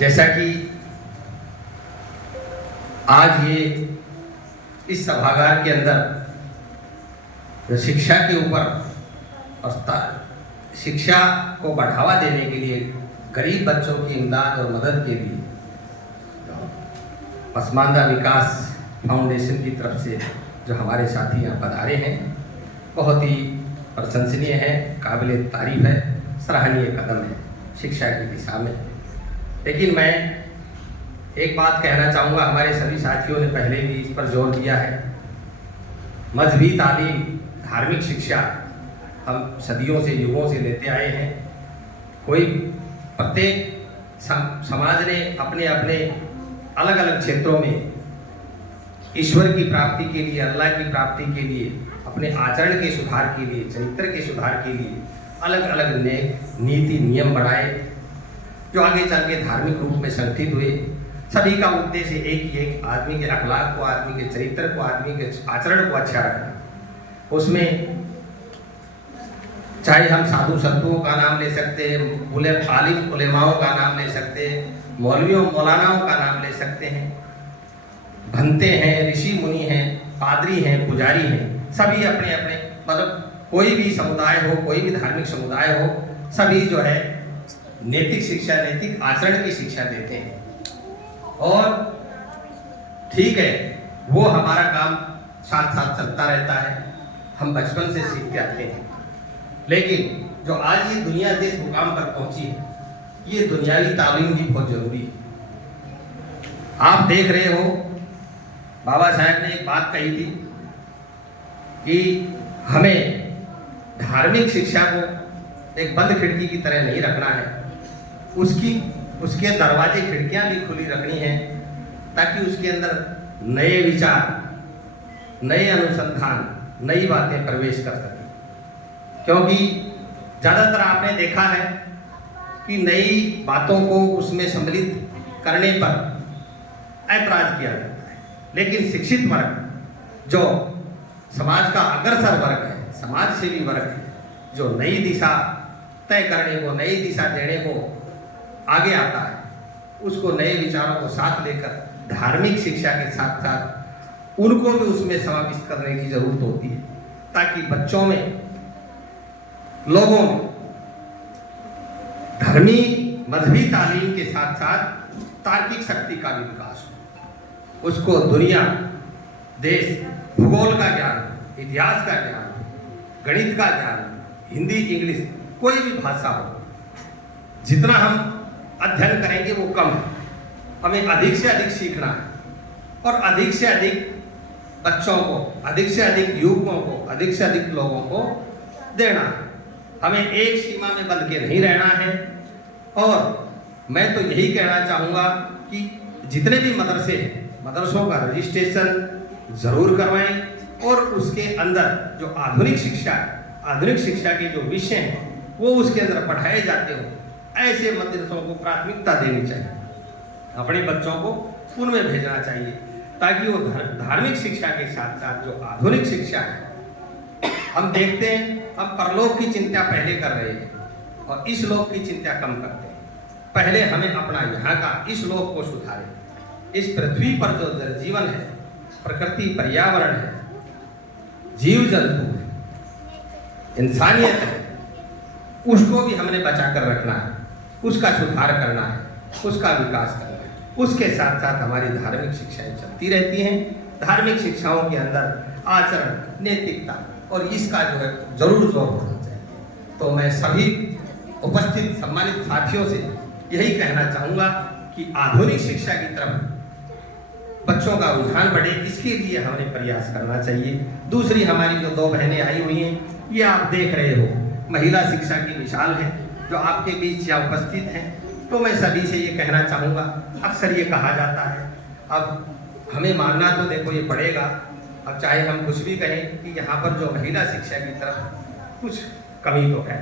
जैसा कि आज ये इस सभागार के अंदर जो शिक्षा के ऊपर और शिक्षा को बढ़ावा देने के लिए गरीब बच्चों की इमदाद और मदद के लिए पसमानदा विकास फाउंडेशन की तरफ से जो हमारे साथी यहाँ पधारे हैं, बहुत ही प्रशंसनीय है, काबिल तारीफ है, सराहनीय कदम है शिक्षा की दिशा में। लेकिन मैं एक बात कहना चाहूँगा, हमारे सभी साथियों ने पहले भी इस पर जोर दिया है, मजहबी तालीम, धार्मिक शिक्षा हम सदियों से युगों से लेते आए हैं। कोई प्रत्येक समाज ने अपने अपने अलग अलग क्षेत्रों में ईश्वर की प्राप्ति के लिए, अल्लाह की प्राप्ति के लिए, अपने आचरण के सुधार के लिए, चरित्र के सुधार के लिए अलग अलग नीति नियम बढ़ाए, जो आगे चल के धार्मिक रूप में संगठित हुए। सभी का उद्देश्य एक ही है, आदमी के अखलाक को, आदमी के चरित्र को, आदमी के आचरण को अच्छा रखना। उसमें चाहे हम साधु संतों का नाम ले सकते हैं, आलिम उलेमाओं का नाम ले सकते हैं, मौलवियों मौलानाओं का नाम ले सकते हैं, भंते हैं, ऋषि मुनि हैं, पादरी हैं, पुजारी हैं, सभी अपने अपने मतलब कोई भी समुदाय हो, कोई भी धार्मिक समुदाय हो, सभी जो है नैतिक शिक्षा, नैतिक आचरण की शिक्षा देते हैं। और ठीक है, वो हमारा काम साथ साथ चलता रहता है, हम बचपन से सीखते आते हैं। लेकिन जो आज ये दुनिया जिस मुकाम पर पहुंची है, ये दुनियावी तालीम भी बहुत जरूरी है। आप देख रहे हो, बाबा साहब ने एक बात कही थी कि हमें धार्मिक शिक्षा को एक बंद खिड़की की तरह नहीं रखना है, उसके दरवाजे खिड़कियां भी खुली रखनी है, ताकि उसके अंदर नए विचार, नए अनुसंधान, नई बातें प्रवेश कर सकें। क्योंकि ज़्यादातर आपने देखा है कि नई बातों को उसमें सम्मिलित करने पर ऐतराज किया जाता है, लेकिन शिक्षित वर्ग जो समाज का अग्रसर वर्ग है, समाज सेवी वर्ग है, जो नई दिशा तय करने को, नई दिशा देने को आगे आता है, उसको नए विचारों को साथ लेकर धार्मिक शिक्षा के साथ साथ उनको भी उसमें समाविष्ट करने की जरूरत होती है, ताकि बच्चों में, लोगों में धर्मी मजहबी तालीम के साथ साथ तार्किक शक्ति का भी विकास हो। उसको दुनिया, देश, भूगोल का ज्ञान, इतिहास का ज्ञान, गणित का ज्ञान, हिंदी, इंग्लिश, कोई भी भाषा हो, जितना हम अध्ययन करेंगे वो कम है। हमें अधिक से अधिक सीखना है और अधिक से अधिक बच्चों को, अधिक से अधिक युवकों को, अधिक से अधिक लोगों को देना है। हमें एक सीमा में बंध के नहीं रहना है। और मैं तो यही कहना चाहूँगा कि जितने भी मदरसे हैं, मदरसों का रजिस्ट्रेशन जरूर करवाएं और उसके अंदर जो आधुनिक शिक्षा के जो विषय हैं वो उसके अंदर पढ़ाए जाते हो, ऐसे मदरसों को प्राथमिकता देनी चाहिए, अपने बच्चों को उनमें भेजना चाहिए, ताकि वो धार्मिक शिक्षा के साथ साथ जो आधुनिक शिक्षा है, हम देखते हैं हम परलोक की चिंता पहले कर रहे हैं और इस लोक की चिंता कम करते हैं। पहले हमें अपना यहाँ का इस लोक को सुधारें। इस पृथ्वी पर जो जीवन है, प्रकृति, पर्यावरण है, जीव जंतु है, इंसानियत है, उसको भी हमने बचा कर रखना है, उसका सुधार करना है, उसका विकास करना है। उसके साथ साथ हमारी धार्मिक शिक्षाएं चलती रहती हैं। धार्मिक शिक्षाओं के अंदर आचरण, नैतिकता और इसका जो है जरूर जोर होना चाहिए। तो मैं सभी उपस्थित सम्मानित साथियों से यही कहना चाहूँगा कि आधुनिक शिक्षा की तरफ बच्चों का रुझान बढ़े, इसके लिए हमें प्रयास करना चाहिए। दूसरी हमारी जो दो बहनें आई हुई हैं, ये आप देख रहे हो, महिला शिक्षा की मिसाल है, जो आपके बीच यहाँ उपस्थित हैं। तो मैं सभी से ये कहना चाहूँगा, अक्सर ये कहा जाता है, अब हमें मानना तो देखो ये पड़ेगा, अब चाहे हम कुछ भी कहें कि यहाँ पर जो महिला शिक्षा की तरफ कुछ कमी तो है,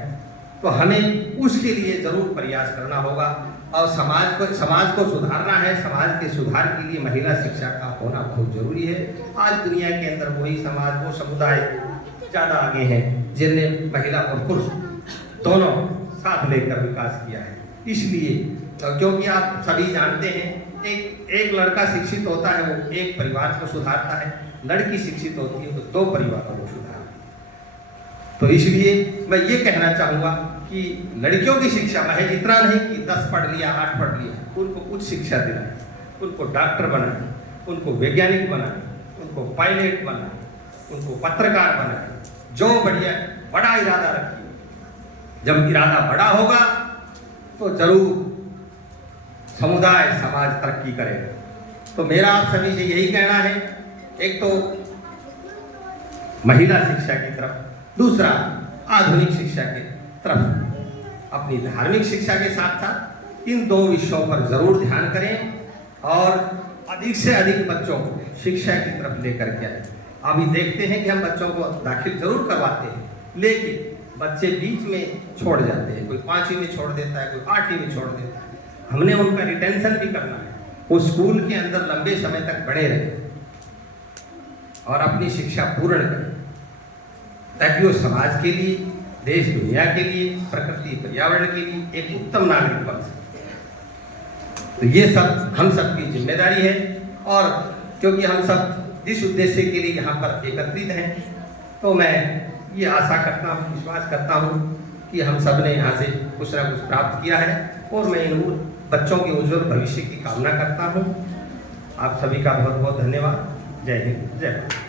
तो हमें उसके लिए जरूर प्रयास करना होगा। और समाज को सुधारना है। समाज के सुधार के लिए महिला शिक्षा का होना बहुत जरूरी है। आज दुनिया के अंदर वही समाज, वो समुदाय ज़्यादा आगे हैं जिनने महिला और पुरुष दोनों साथ लेकर विकास किया है। इसलिए क्योंकि आप सभी जानते हैं एक लड़का शिक्षित होता है वो एक परिवार को सुधारता है, लड़की शिक्षित होती है तो 2 परिवारों को सुधारता है। तो इसलिए मैं ये कहना चाहूँगा कि लड़कियों की शिक्षा महज इतना नहीं कि 10 पढ़ लिया 8 पढ़ लिया, उनको उच्च शिक्षा दिलाएं, उनको डॉक्टर बनाएं, उनको वैज्ञानिक बनाएं, उनको पायलट बनाएं, उनको पत्रकार बनाएं, जो बड़ा इरादा रखिए। जब इरादा बड़ा होगा तो जरूर समुदाय समाज तरक्की करेगा। तो मेरा आप सभी से यही कहना है, एक तो महिला शिक्षा की तरफ, दूसरा आधुनिक शिक्षा की तरफ। अपनी धार्मिक शिक्षा के साथ साथ इन 2 विषयों पर जरूर ध्यान करें और अधिक से अधिक बच्चों को शिक्षा की तरफ लेकर के आए। अभी देखते हैं कि हम बच्चों को दाखिल जरूर करवाते हैं, लेकिन बच्चे बीच में छोड़ जाते हैं, कोई 5वीं में छोड़ देता है, कोई 8वीं में छोड़ देता है। हमने उनका रिटेंशन भी करना है, वो स्कूल के अंदर लंबे समय तक बने रहे और अपनी शिक्षा पूर्ण करें, ताकि वो समाज के लिए, देश दुनिया के लिए, प्रकृति पर्यावरण के लिए एक उत्तम नागरिक बन सके। तो ये सब हम सब की जिम्मेदारी है। और क्योंकि हम सब जिस उद्देश्य के लिए यहाँ पर एकत्रित हैं, तो मैं ये आशा करता हूँ, विश्वास करता हूँ कि हम सब ने यहाँ से कुछ ना कुछ प्राप्त किया है और मैं इन बच्चों के उज्जवल भविष्य की कामना करता हूँ। आप सभी का बहुत बहुत धन्यवाद। जय हिंद, जय भारत।